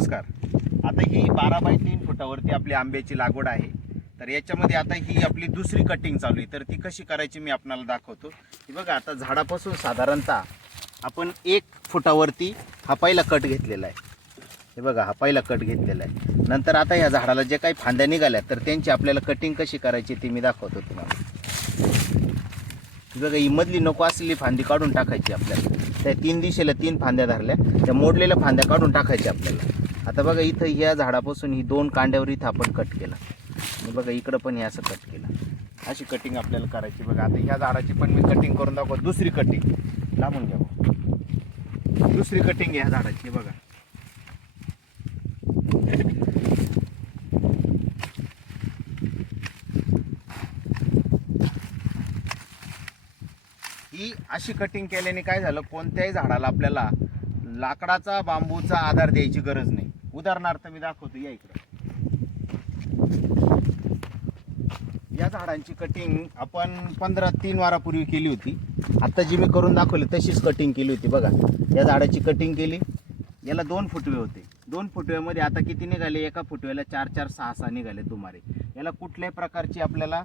नमस्कार. आता ही बारा बाय तीन फुटावरती आपली आंब्याची लागवड आहे. तर याच्यामध्ये आता ही आपली दुसरी कटिंग चालू आहे. तर ती कशी करायची मी आपणाला दाखवतो. की बघा आता झाडापासून साधारणतः आपण एक फुटावरती हा पहिला कट घेतलेला आहे. हे बघा हा पहिला कट घेतलेला आहे. नंतर आता ह्या झाडाला जे काही फांद्या निघाल्या तर त्यांची आपल्याला कटिंग कशी करायची ती मी दाखवतो तुम्हाला. बघा ही मधली नको असलेली फांदी काढून टाकायची आपल्याला. त्या तीन दिशेला तीन फांद्या धरल्या त्या मोडलेल्या फांद्या काढून टाकायच्या आपल्याला. आता बघा इथं ह्या झाडापासून ही दोन कांड्यावर इथं आपण कट केला. आणि बघा इकडं पण हे असं कट केलं. अशी कटिंग आपल्याला करायची. बघा आता ह्या झाडाची पण मी कटिंग करून दाखवतो. दुसरी कटिंग लांबून घ्या दुसरी कटिंग ह्या झाडाची बघा. ही अशी कटिंग केल्याने काय झालं? कोणत्याही झाडाला आपल्याला लाकडाचा बांबूचा आधार द्यायची गरज नाही. उदाहरणार्थ मी दाखवतो या इकडं. या झाडांची कटिंग आपण पंधरा तीन वारापूर्वी केली होती. आता जी मी करून दाखवली तशीच कटिंग केली होती. बघा या झाडाची कटिंग केली. याला दोन फुटवे होते. दोन फुटव्यामध्ये आता किती निघाले? एका फुटव्याला चार चार सहा सहा निघाले तुम्हारे याला कुठल्याही प्रकारची आपल्याला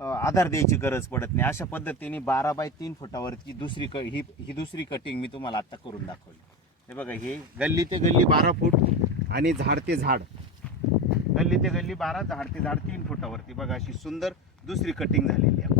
आधार द्यायची गरज पडत नाही. अशा पद्धतीने बारा बाय तीन फुटावरची दुसरी क ही ही दुसरी कटिंग मी तुम्हाला आत्ता करून दाखवली. हे बघा हे गल्ली ते गल्ली बारा फूट. आणि झाड ते झाड. गल्ली ते गल्ली बारा झाड ते झाड तीन फुटावरती. बघा अशी सुंदर दुसरी कटिंग झालेली आहे.